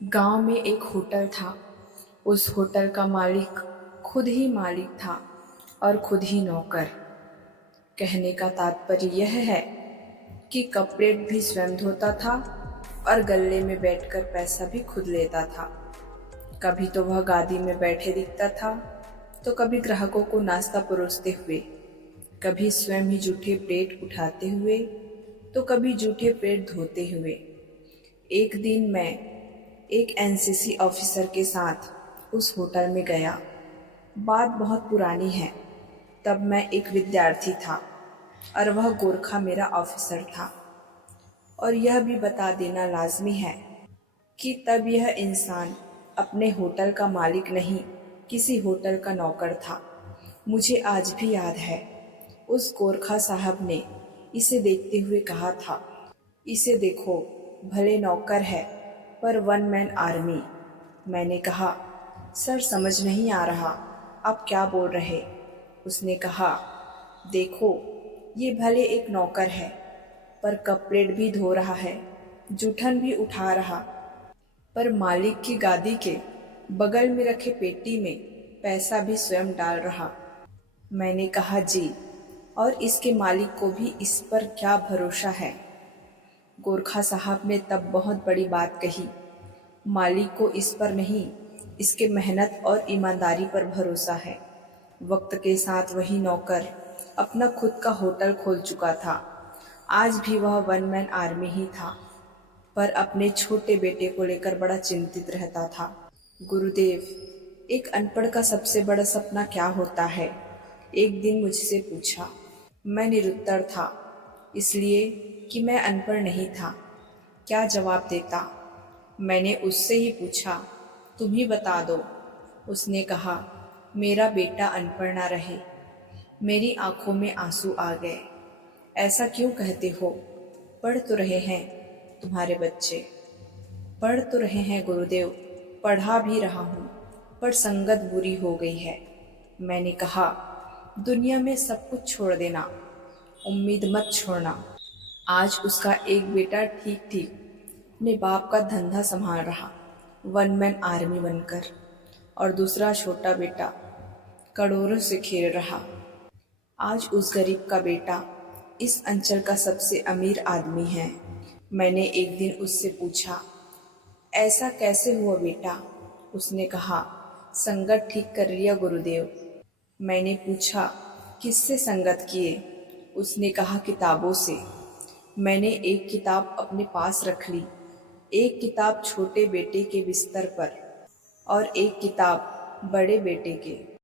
गांव में एक होटल था। उस होटल का मालिक खुद ही मालिक था और खुद ही नौकर। कहने का तात्पर्य यह है कि कपड़े भी स्वयं धोता था और गल्ले में बैठकर पैसा भी खुद लेता था। कभी तो वह गादी में बैठे दिखता था, तो कभी ग्राहकों को नाश्ता परोसते हुए, कभी स्वयं ही जूठे प्लेट उठाते हुए, तो कभी जूठे प्लेट धोते हुए। एक दिन मैं एक एनसीसी ऑफिसर के साथ उस होटल में गया। बात बहुत पुरानी है। तब मैं एक विद्यार्थी था और वह गोरखा मेरा ऑफिसर था। और यह भी बता देना लाजमी है कि तब यह इंसान अपने होटल का मालिक नहीं, किसी होटल का नौकर था। मुझे आज भी याद है, उस गोरखा साहब ने इसे देखते हुए कहा था, इसे देखो, भले नौकर है पर वन मैन आर्मी। मैंने कहा, सर समझ नहीं आ रहा, आप क्या बोल रहे? उसने कहा, देखो, ये भले एक नौकर है पर कप प्लेट भी धो रहा है, जूठन भी उठा रहा, पर मालिक की गादी के बगल में रखे पेटी में पैसा भी स्वयं डाल रहा। मैंने कहा, जी, और इसके मालिक को भी इस पर क्या भरोसा है? गोरखा साहब ने तब बहुत बड़ी बात कही, मालिक को इस पर नहीं, इसके मेहनत और ईमानदारी पर भरोसा है। वक्त के साथ वही नौकर अपना खुद का होटल खोल चुका था। आज भी वह वन मैन आर्मी ही था, पर अपने छोटे बेटे को लेकर बड़ा चिंतित रहता था। गुरुदेव, एक अनपढ़ का सबसे बड़ा सपना क्या होता है? एक दिन मुझसे पूछा। मैं निरुत्तर था, इसलिए कि मैं अनपढ़ नहीं था। क्या जवाब देता? मैंने उससे ही पूछा, तुम ही बता दो। उसने कहा, मेरा बेटा अनपढ़ ना रहे। मेरी आंखों में आंसू आ गए। ऐसा क्यों कहते हो? पढ़ तो रहे हैं तुम्हारे बच्चे। पढ़ तो रहे हैं गुरुदेव, पढ़ा भी रहा हूँ, पर संगत बुरी हो गई है। मैंने कहा, दुनिया में सब कुछ छोड़ देना, उम्मीद मत छोड़ना। आज उसका एक बेटा ठीक ठीक अपने बाप का धंधा संभाल रहा, वन मैन आर्मी बनकर, और दूसरा छोटा बेटा करोड़ों से खेल रहा। आज उस गरीब का बेटा इस अंचल का सबसे अमीर आदमी है। मैंने एक दिन उससे पूछा, ऐसा कैसे हुआ बेटा? उसने कहा, संगत ठीक कर लिया गुरुदेव। मैंने पूछा, किससे संगत किए? उसने कहा, किताबों से। मैंने एक किताब अपने पास रख ली, एक किताब छोटे बेटे के बिस्तर पर और एक किताब बड़े बेटे के।